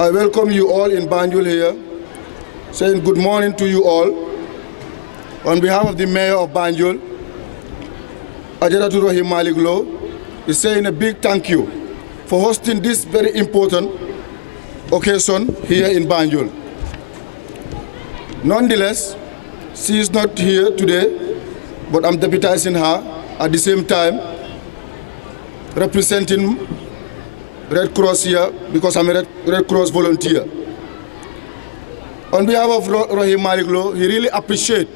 I welcome you all in Banjul here, saying good morning to you all. On behalf of the Mayor of Banjul, Ajaratu Rahim Malik Lo, is saying a big thank you for hosting this very important occasion here in Banjul. Nonetheless, she is not here today, but I'm deputizing her at the same time, representing Red Cross here because I'm a Red Cross volunteer. On behalf of Rahim Malik Lo, he really appreciates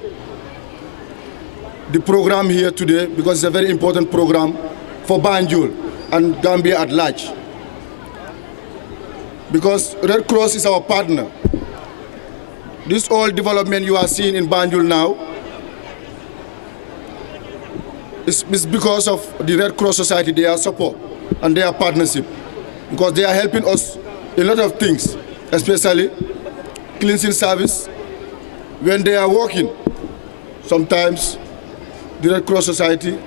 the program here today because it's a very important program for Banjul and Gambia at large. Because Red Cross is our partner. This all development you are seeing in Banjul now is because of the Red Cross Society, their support and their partnership. Because they are helping us a lot of things, especially cleansing service. When they are working, sometimes the Red Cross Society,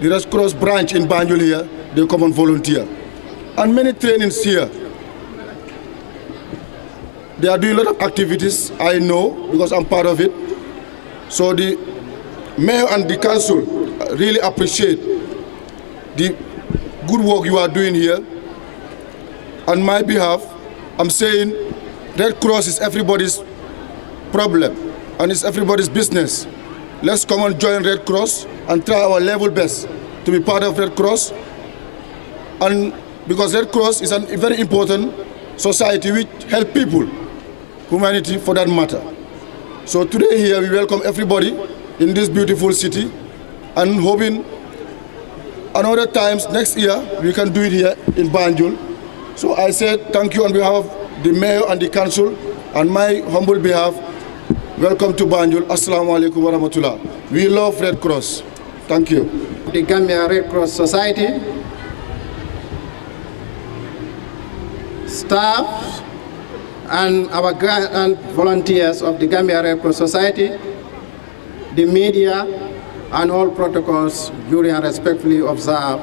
the Red Cross branch in Banjul here, they come and volunteer. And many trainings here. They are doing a lot of activities, I know, because I'm part of it. So the mayor and the council really appreciate the good work you are doing here. On my behalf, I'm saying Red Cross is everybody's problem and it's everybody's business. Let's come and join Red Cross and try our level best to be part of Red Cross. And because Red Cross is a very important society which helps people, humanity for that matter. So today here we welcome everybody in this beautiful city and hoping another times next year we can do it here in Banjul. So I said thank you on behalf of the mayor and the council, and my humble behalf, welcome to Banjul. Assalamu alaikum wa rahmatullah. We love Red Cross. Thank you. The Gambian Red Cross Society, staff, and our and volunteers of the Gambian Red Cross Society, the media, and all protocols duly and respectfully observed.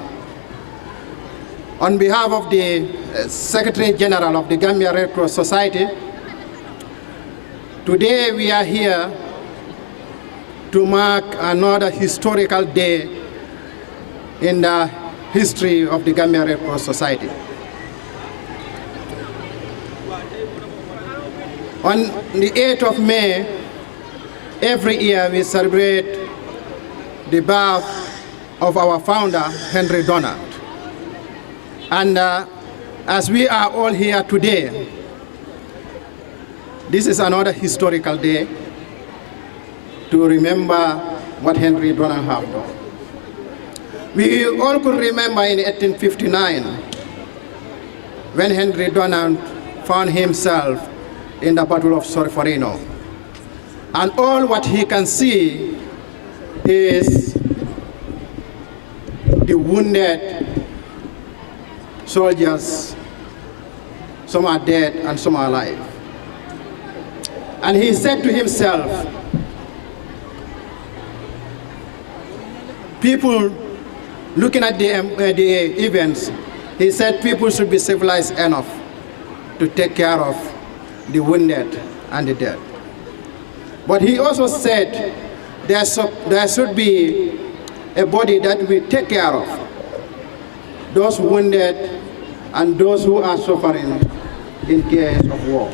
On behalf of the Secretary General of the Gambian Red Cross Society, today we are here to mark another historical day in the history of the Gambian Red Cross Society. On the 8th of May, every year we celebrate the birth of our founder, Henry Dunant. And As we are all here today, this is another historical day to remember what Henry Dunant have done. We all could remember in 1859 when Henry Dunant found himself in the Battle of Solferino. And all what he can see is the wounded soldiers. Some are dead and some are alive. And he said to himself, people looking at the events, he said people should be civilized enough to take care of the wounded and the dead. But he also said there should be a body that will take care of those wounded and those who are suffering in case of war.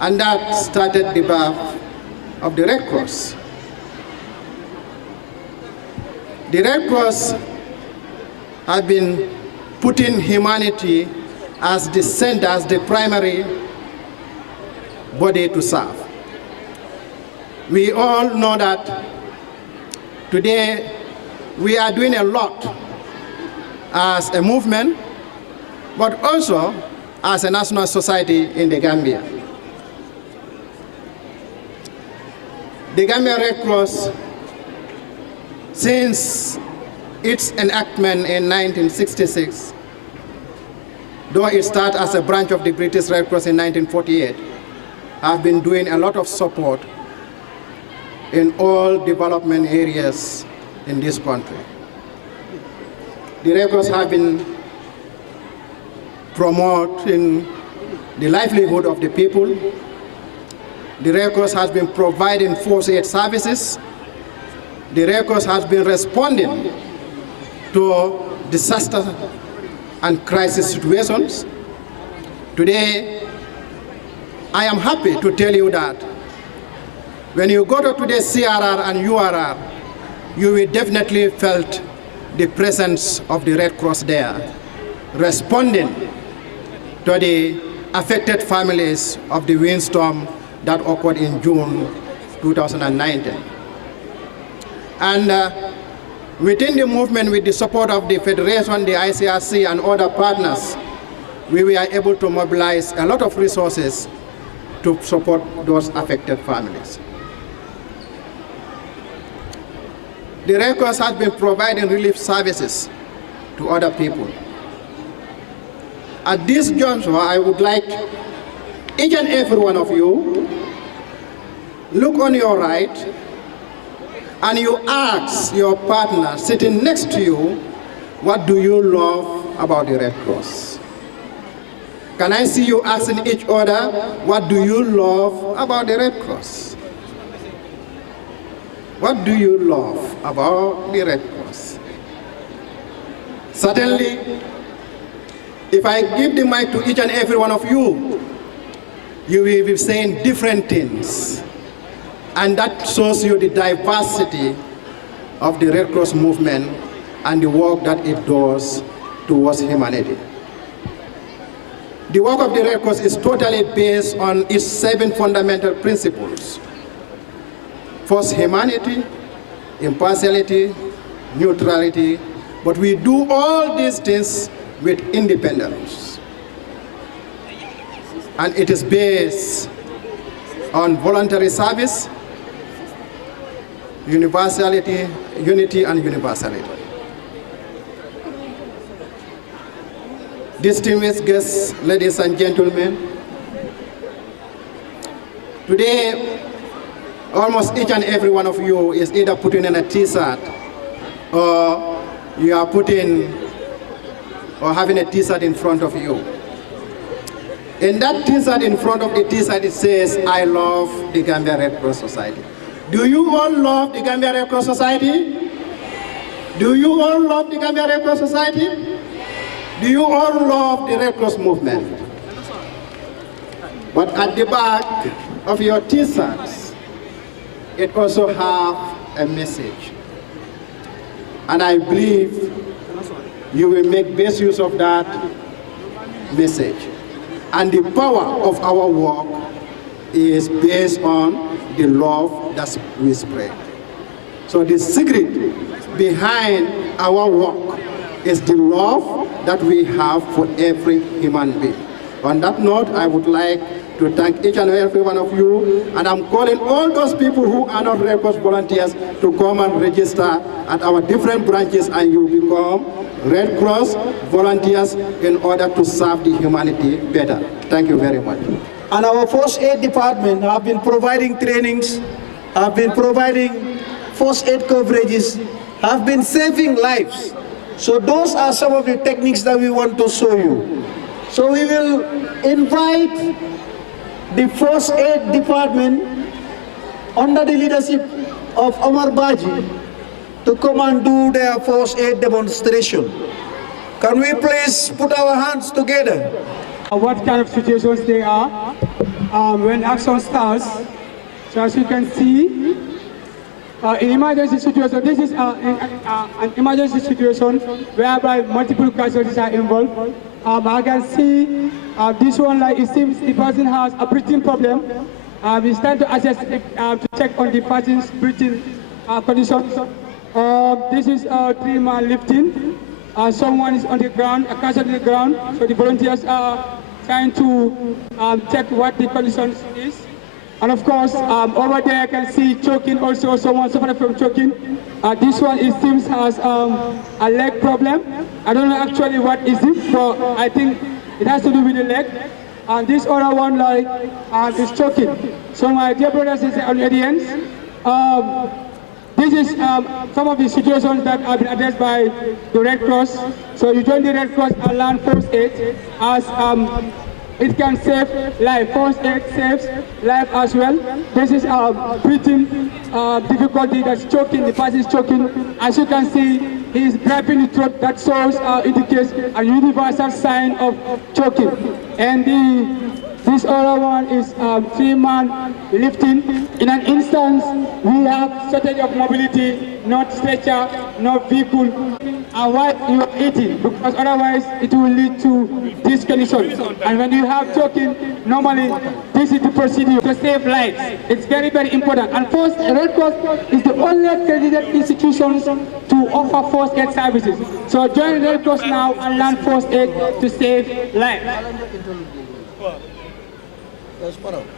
And that started the birth of the Red Cross. The Red Cross have been putting humanity as the center, as the primary body to serve. We all know that today we are doing a lot as a movement, but also as a national society in the Gambia. The Gambian Red Cross, since its enactment in 1966, though it started as a branch of the British Red Cross in 1948, have been doing a lot of support in all development areas in this country. The Red Cross have been promoting the livelihood of the people. The Red Cross has been providing first aid services. The Red Cross has been responding to disaster and crisis situations. Today, I am happy to tell you that when you go to today's CRR and URR, you will definitely felt the presence of the Red Cross there, responding to the affected families of the windstorm that occurred in June 2019. And within the movement, with the support of the Federation, the ICRC, and other partners, we were able to mobilize a lot of resources to support those affected families. The Red Cross has been providing relief services to other people. At this juncture, I would like each and every one of you look on your right and you ask your partner sitting next to you, what do you love about the Red Cross? Can I see you asking each other, what do you love about the Red Cross? What do you love about the Red Cross? Certainly, if I give the mic to each and every one of you, you will be saying different things. And that shows you the diversity of the Red Cross movement and the work that it does towards humanity. The work of the Red Cross is totally based on its 7 fundamental principles. First, humanity, impartiality, neutrality, but we do all these things with independence. And it is based on voluntary service, universality, unity, and universality. Distinguished guests, ladies and gentlemen, today, almost each and every one of you is either putting in a t-shirt or you are putting or having a t-shirt in front of you. In that t-shirt, in front of the t-shirt, it says, I love the Gambian Red Cross Society. Do you all love the Gambian Red Cross Society? Do you all love the Gambian Red Cross Society? Do you all love the Red Cross movement? But at the back of your t-shirts, it also has a message. And I believe you will make best use of that message. And the power of our work is based on the love that we spread. So the secret behind our work is the love that we have for every human being. On that note, I would like to thank each and every one of you, and I'm calling all those people who are not Red Cross volunteers to come and register at our different branches, and you become Red Cross volunteers in order to serve the humanity better. Thank you very much. And our first aid department have been providing trainings, have been providing first aid coverages, have been saving lives. So those are some of the techniques that we want to show you. So we will invite the first aid department under the leadership of Omar Baji to come and do their first aid demonstration. Can we please put our hands together? What kind of situations they are when action starts. So as you can see, in emergency situation, this is an emergency situation whereby multiple casualties are involved. I can see this one, like it seems the person has a breathing problem. It's time to assess, to check on the person's breathing condition. This is a 3-man lifting. Someone is on the ground, a casualty on the ground, so the volunteers are trying to check what the condition is. And of course, over there I can see choking also, someone suffering from choking. This one, it seems, has a leg problem. I don't know actually what is it, but I think it has to do with the leg. And this other one, like, is choking. So my dear brothers and audience, this is some of the situations that have been addressed by the Red Cross. So you join the Red Cross and learn first aid as it can save life. First aid saves life as well. This is breathing difficulty that's choking, the person is choking. As you can see, he is grabbing the throat. That shows, indicates a universal sign of choking. And this other one is 3-man lifting. In an instance, we have shortage of mobility, not stretcher, no vehicle, and what you are eating, because otherwise it will lead to this condition. And when you have choking, normally this is the procedure to save lives. It's very, very important. And first, Red Cross is the only accredited institution to offer first aid services. So join Red Cross now and learn first aid to save lives.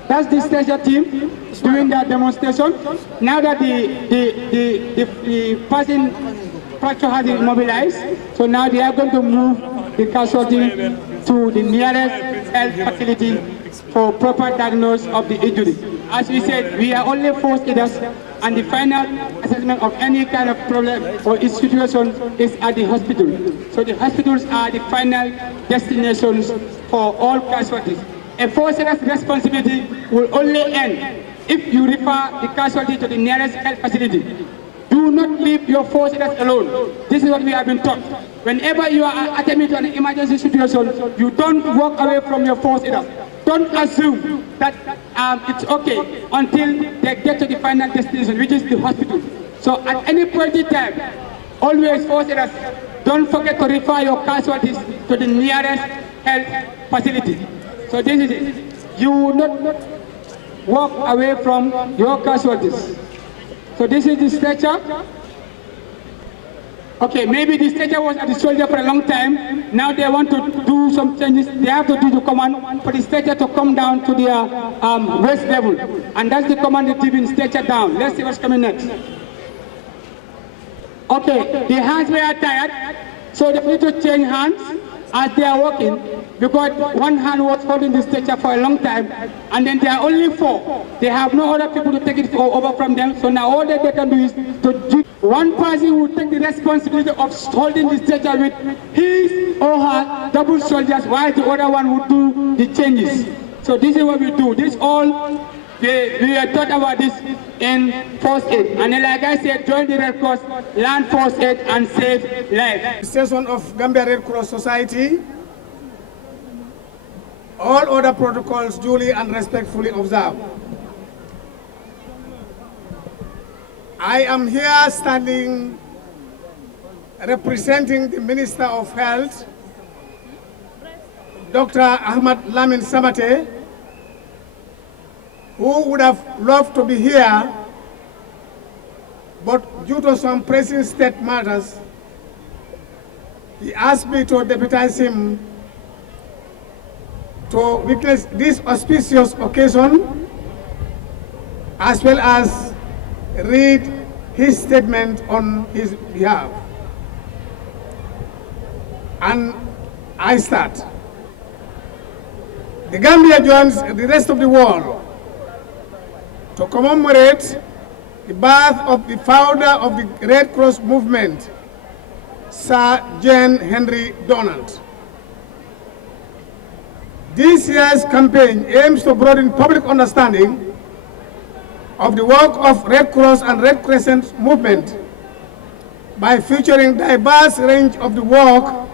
That's the stretcher team doing that demonstration. Now that the person fracture has been immobilized, so now they are going to move the casualty to the nearest health facility for proper diagnosis of the injury. As we said, we are only first aiders, and the final assessment of any kind of problem or situation is at the hospital. So the hospitals are the final destinations for all casualties. A first aider's responsibility will only end if you refer the casualty to the nearest health facility. Do not leave your first aiders alone. This is what we have been taught. Whenever you are attending to an emergency situation, you don't walk away from your first aiders. Don't assume that it's okay until they get to the final destination, which is the hospital. So at any point in time, always first aiders, don't forget to refer your casualties to the nearest health facility. So this is it. You will not walk away from your casualties. So this is the stretcher. Okay, maybe the stretcher was at the shoulder for a long time. Now they want to do some changes. They have to do the command for the stretcher to come down to their waist level. And that's the command that's giving stretcher down. Let's see what's coming next. Okay, the hands were tired. So they need to change hands as they are walking, because one hand was holding the stretcher for a long time, and then there are only 4. They have no other people to take it over from them, so now all that they can do is to do. One person will take the responsibility of holding the stretcher with his or her double shoulders, while the other one will do the changes. So this is what we do. This all, we are taught about this in first aid. And then, like I said, join the Red Cross, learn first aid, and save lives. Station of Gambia Red Cross Society, all other protocols duly and respectfully observed. I am here standing representing the Minister of Health, Dr. Ahmad Lamin Samate, who would have loved to be here, but due to some pressing state matters, he asked me to deputize him to witness this auspicious occasion, as well as read his statement on his behalf. And I start. The Gambia joins the rest of the world to commemorate the birth of the founder of the Red Cross movement, Sir John Henry Dunant. This year's campaign aims to broaden public understanding of the work of Red Cross and Red Crescent movement by featuring diverse range of the work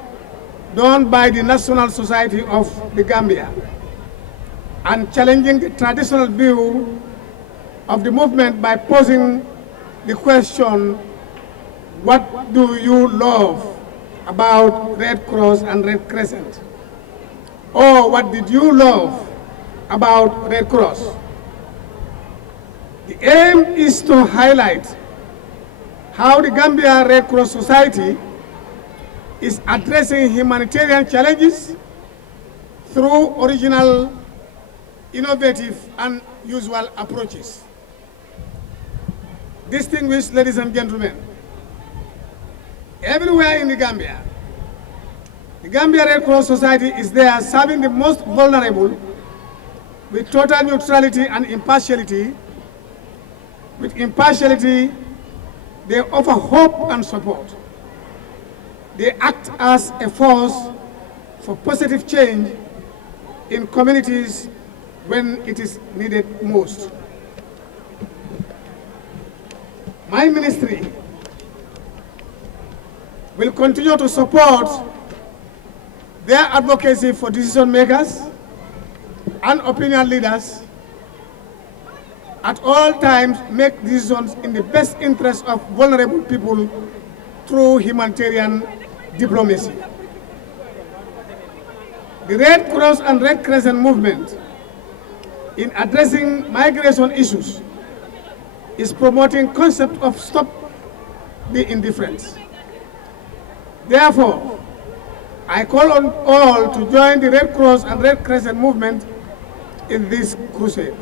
done by the National Society of the Gambia and challenging the traditional view of the movement by posing the question, what do you love about Red Cross and Red Crescent? Or what did you love about Red Cross? The aim is to highlight how the Gambia Red Cross Society is addressing humanitarian challenges through original, innovative, and usual approaches. Distinguished ladies and gentlemen, everywhere in the Gambia Red Cross Society is there serving the most vulnerable with total neutrality and impartiality. With impartiality, they offer hope and support. They act as a force for positive change in communities when it is needed most. My ministry will continue to support their advocacy for decision makers and opinion leaders at all times make decisions in the best interest of vulnerable people through humanitarian diplomacy. The Red Cross and Red Crescent movement in addressing migration issues is promoting concept of stop the indifference. Therefore, I call on all to join the Red Cross and Red Crescent movement in this crusade.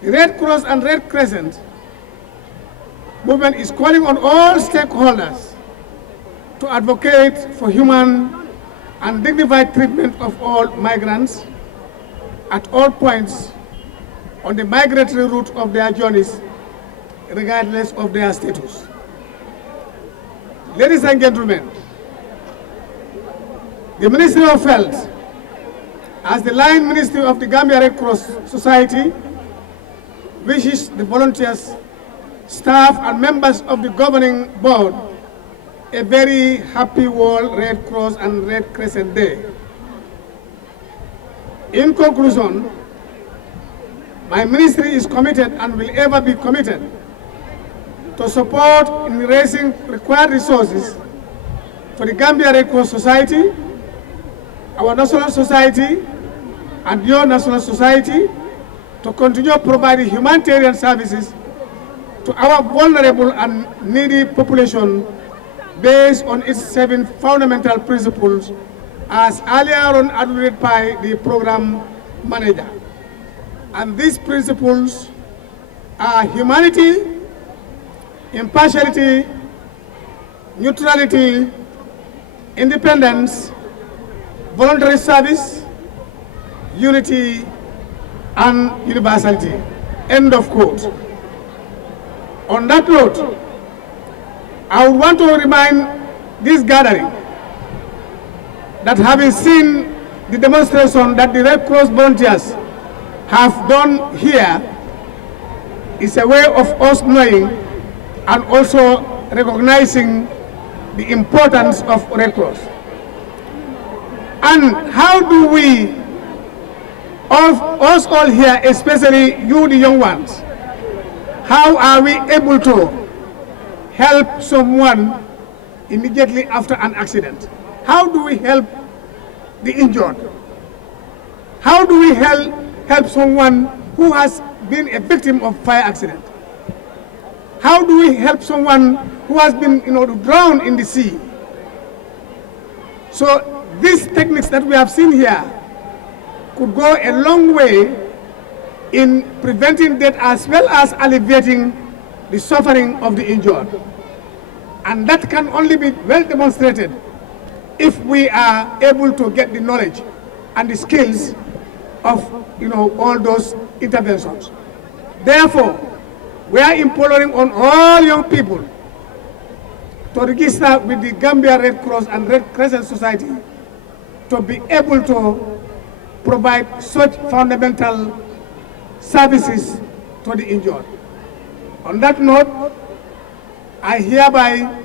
The Red Cross and Red Crescent movement is calling on all stakeholders to advocate for human and dignified treatment of all migrants at all points on the migratory route of their journeys, regardless of their status. Ladies and gentlemen, the Ministry of Health, as the line ministry of the Gambia Red Cross Society, wishes the volunteers, staff, and members of the governing board a very happy World Red Cross and Red Crescent Day. In conclusion, my ministry is committed and will ever be committed to support in raising required resources for the Gambia Red Cross Society, our national society, and your national society to continue providing humanitarian services to our vulnerable and needy population based on its 7 fundamental principles as earlier on advocated by the program manager. And these principles are humanity, impartiality, neutrality, independence, voluntary service, unity, and universality. End of quote. On that note, I would want to remind this gathering that having seen the demonstration that the Red Cross volunteers have done here is a way of us knowing and also recognizing the importance of Red Cross. And how do we, us all here, especially you the young ones, how are we able to help someone immediately after an accident? How do we help the injured? How do we help someone who has been a victim of fire accident? How do we help someone who has been drowned in the sea? So these techniques that we have seen here could go a long way in preventing death as well as alleviating the suffering of the injured. And that can only be well demonstrated if we are able to get the knowledge and the skills of all those interventions. Therefore, we are imploring on all young people to register with the Gambia Red Cross and Red Crescent Society to be able to provide such fundamental services to the injured. On that note, I hereby,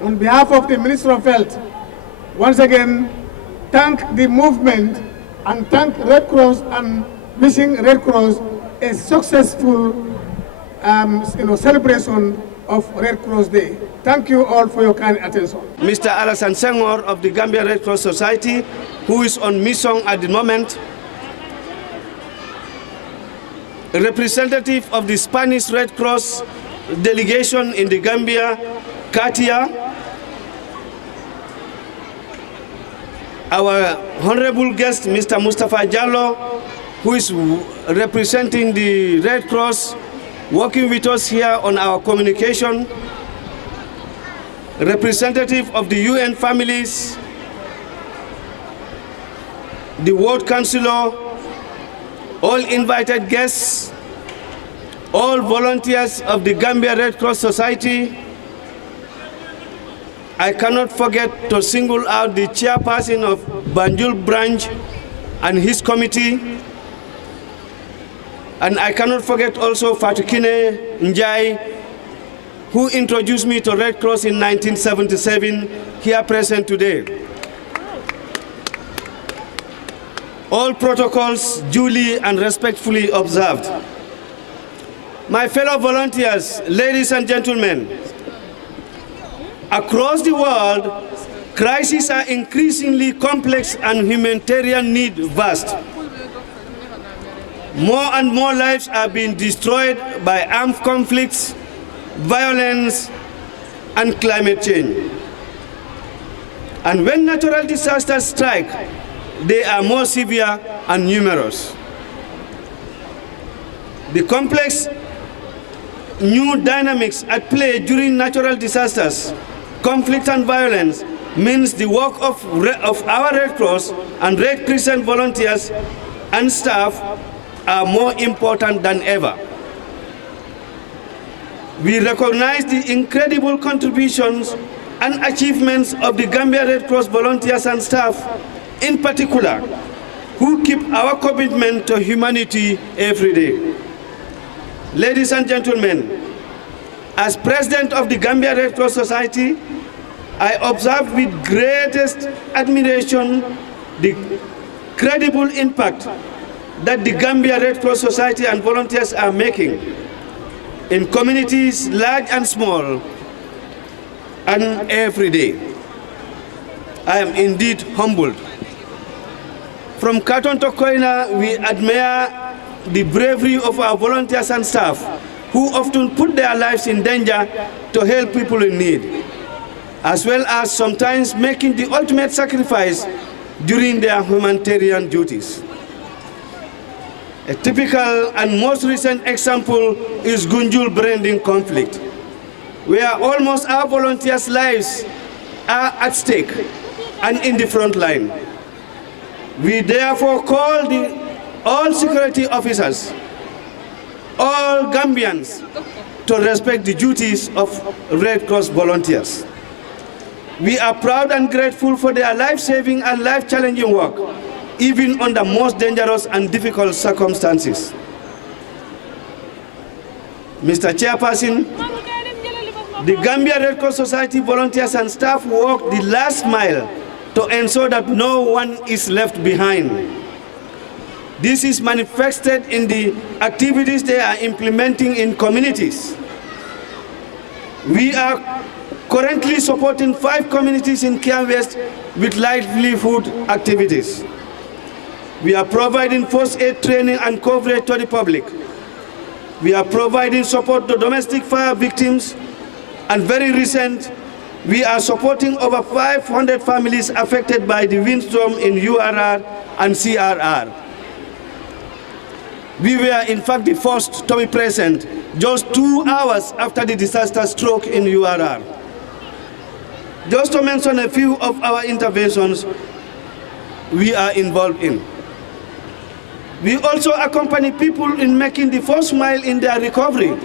on behalf of the Minister of Health, once again thank the movement and thank Red Cross and wishing Red Cross a successful celebration of Red Cross Day. Thank you all for your kind attention. Mr. Alassane Senghor of the Gambia Red Cross Society, who is on mission at the moment, a representative of the Spanish Red Cross delegation in the Gambia, Katia, our honorable guest, Mr. Mustafa Jallo, who is representing the Red Cross, working with us here on our communication, representative of the UN families, the World Councilor, all invited guests, all volunteers of the Gambia Red Cross Society. I cannot forget to single out the chairperson of Banjul branch and his committee. And I cannot forget also Fatukine Njai, who introduced me to Red Cross in 1977, here present today. All protocols duly and respectfully observed. My fellow volunteers, ladies and gentlemen, across the world, crises are increasingly complex and humanitarian need vast. More and more lives are being destroyed by armed conflicts, violence, and climate change. And when natural disasters strike, they are more severe and numerous. The complex new dynamics at play during natural disasters, conflict and violence means the work of our Red Cross and Red Crescent volunteers and staff are more important than ever. We recognize the incredible contributions and achievements of the Gambia Red Cross volunteers and staff, in particular, who keep our commitment to humanity every day. Ladies and gentlemen, as president of the Gambia Red Cross Society, I observe with greatest admiration the credible impact that the Gambia Red Cross Society and volunteers are making in communities large and small and every day. I am indeed humbled. From Katon to Koina, we admire the bravery of our volunteers and staff who often put their lives in danger to help people in need, as well as sometimes making the ultimate sacrifice during their humanitarian duties. A typical and most recent example is Gunjul branding conflict, where almost our volunteers' lives are at stake and in the front line. We therefore call all security officers, all Gambians, to respect the duties of Red Cross volunteers. We are proud and grateful for their life-saving and life-challenging work, even under most dangerous and difficult circumstances. Mr. Chairperson, the Gambia Red Cross Society volunteers and staff walk the last mile to ensure that no one is left behind. This is manifested in the activities they are implementing in communities. We are currently supporting 5 communities in Kiang West with livelihood activities. We are providing first aid training and coverage to the public. We are providing support to domestic fire victims, and very recent, we are supporting over 500 families affected by the windstorm in URR and CRR. We were in fact the first to be present just 2 hours after the disaster struck in URR. Just to mention a few of our interventions we are involved in. We also accompany people in making the first mile in their recovery.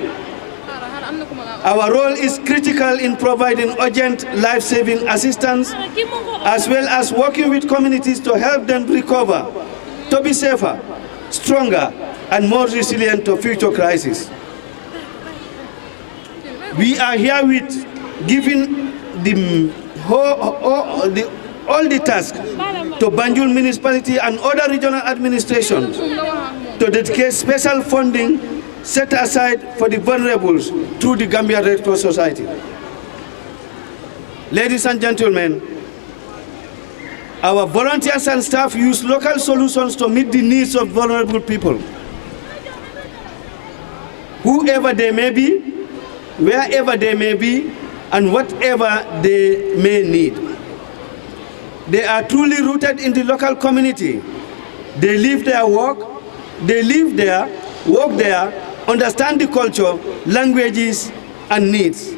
Our role is critical in providing urgent life-saving assistance, as well as working with communities to help them recover, to be safer, stronger, and more resilient to future crises. We are herewith giving all the tasks to Banjul Municipality and other regional administrations to dedicate special funding set aside for the vulnerables through the Gambian Red Cross Society. Ladies and gentlemen, our volunteers and staff use local solutions to meet the needs of vulnerable people. Whoever they may be, wherever they may be, and whatever they may need. They are truly rooted in the local community. They live there, work there, understand the culture, languages, and needs.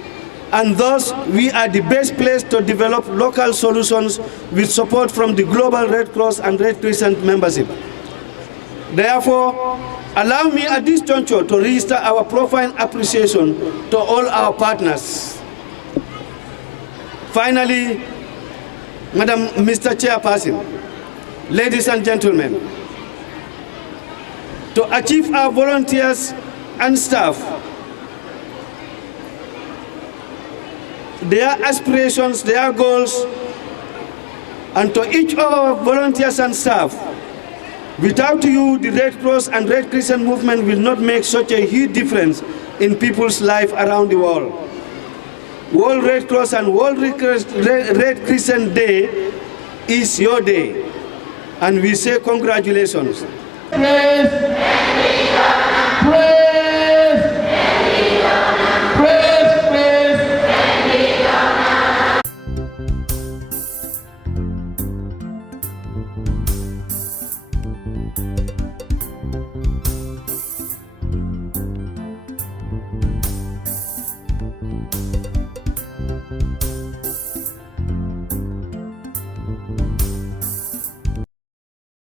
And thus, we are the best place to develop local solutions with support from the Global Red Cross and Red Crescent membership. Therefore, allow me at this juncture to register our profound appreciation to all our partners. Finally, Mr. Chairperson, ladies and gentlemen, to achieve our volunteers and staff their aspirations, their goals, and to each of our volunteers and staff, without you, the Red Cross and Red Crescent movement will not make such a huge difference in people's life around the world. World Red Cross and World Red Crescent Day is your day, and we say congratulations. Praise